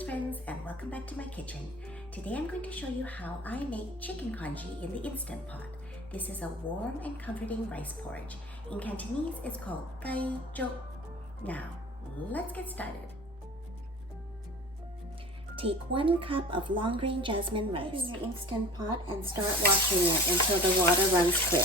friends, and welcome back to my kitchen. Today I'm going to show you how I make chicken congee in the Instant Pot. This is a warm and comforting rice porridge. In Cantonese, it's called jook. Now, let's get started. Take 1 cup of long grain jasmine rice in your Instant Pot and start washing it until the water runs clear.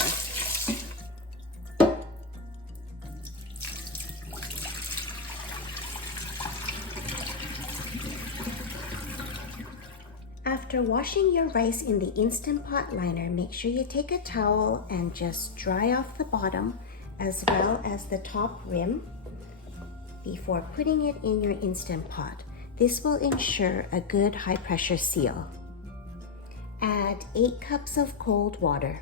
After washing your rice in the Instant Pot liner, make sure you take a towel and just dry off the bottom as well as the top rim before putting it in your Instant Pot. This will ensure a good high pressure seal. Add 8 cups of cold water.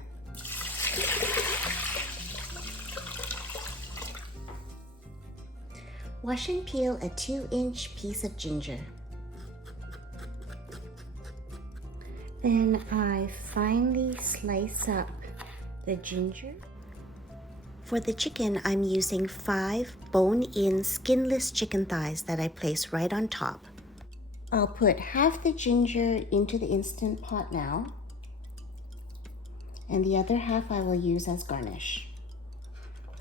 Wash and peel a 2-inch piece of ginger. Then I finely slice up the ginger. For the chicken, I'm using 5 bone-in skinless chicken thighs that I place right on top. I'll put half the ginger into the Instant Pot now, and the other half I will use as garnish.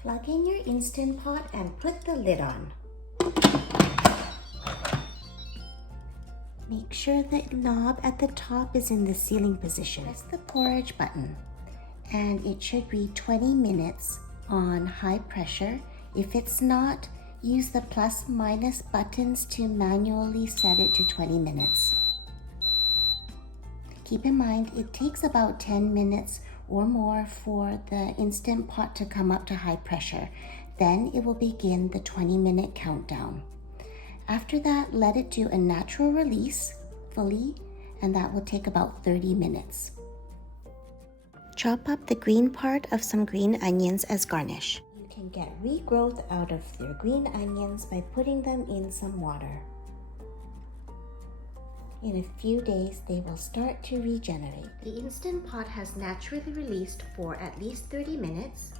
Plug in your Instant Pot and put the lid on. Make sure the knob at the top is in the sealing position. Press the porridge button, and it should be 20 minutes on high pressure. If it's not, use the plus/minus buttons to manually set it to 20 minutes. Keep in mind, it takes about 10 minutes or more for the Instant Pot to come up to high pressure. Then it will begin the 20-minute countdown. After that, let it do a natural release fully, and that will take about 30 minutes. Chop up the green part of some green onions as garnish. You can get regrowth out of your green onions by putting them in some water. In a few days, they will start to regenerate. The Instant Pot has naturally released for at least 30 minutes.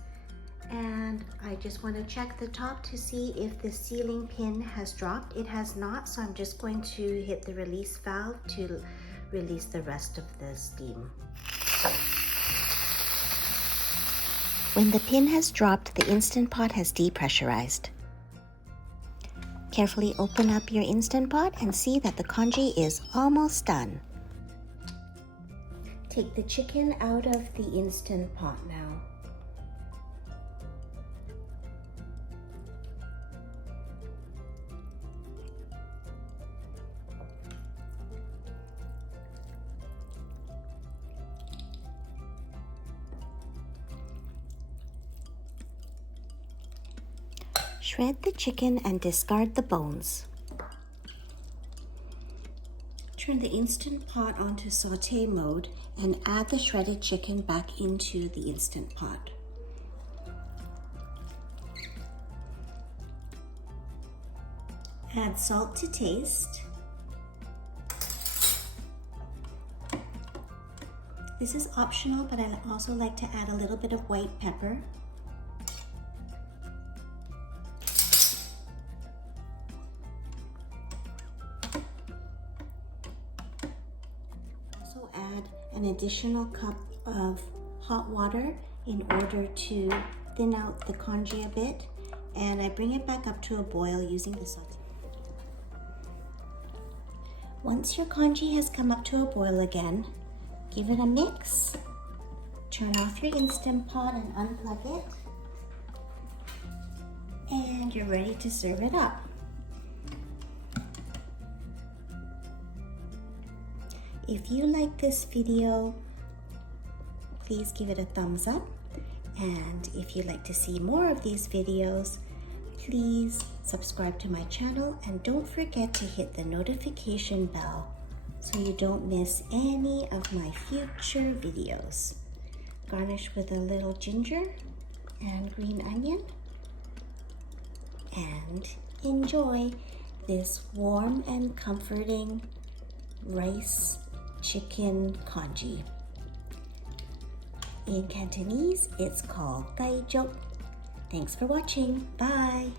And I just want to check the top to see if the sealing pin has dropped. It has not, so I'm just going to hit the release valve to release the rest of the steam. When the pin has dropped, the Instant Pot has depressurized. Carefully open up your Instant Pot and see that the congee is almost done. Take the chicken out of the Instant Pot now. Shred the chicken and discard the bones. Turn the Instant Pot onto saute mode and add the shredded chicken back into the Instant Pot. Add salt to taste. This is optional, but I also like to add a little bit of white pepper. Add an additional cup of hot water in order to thin out the congee a bit, and I bring it back up to a boil using the saute. Once your congee has come up to a boil again, give it a mix, turn off your Instant Pot and unplug it, and you're ready to serve it up. If you like this video, please give it a thumbs up. And if you'd like to see more of these videos, please subscribe to my channel and don't forget to hit the notification bell so you don't miss any of my future videos. Garnish with a little ginger and green onion. And enjoy this warm and comforting rice chicken congee. In Cantonese, it's called jook. Thanks for watching. Bye.